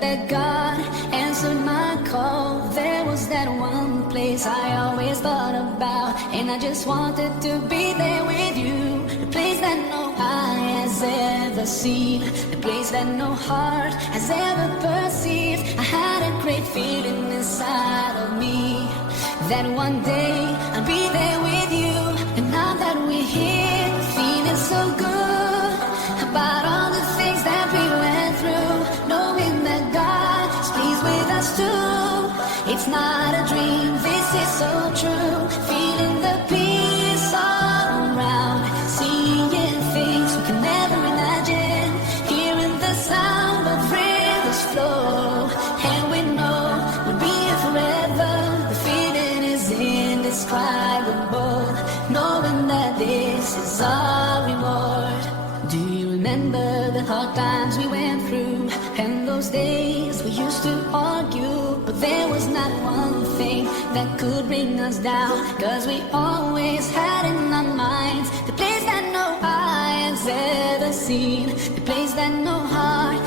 that God answered my call. There was that one place I always thought about, and I just wanted to be there with you. The place that no eye has ever seen, the place that no heart has ever perceived. I had a great feeling inside of me that one day I'll be there with you. And now that we're here, feeling so good about all the things that we went through, knowing that God is pleased with us too. It's not a dream, this is so true. Feeling the peace all around, seeing things we can never imagine, hearing the sound of rivers flow, and we know we'll be here forever. The feeling is indescribable, knowing that this is our reward. Do you remember the hard times we went through, and those days we used to argue, but there was not one thing that could bring us down, cause we always had in our minds the place that no eye has ever seen, the place that no heart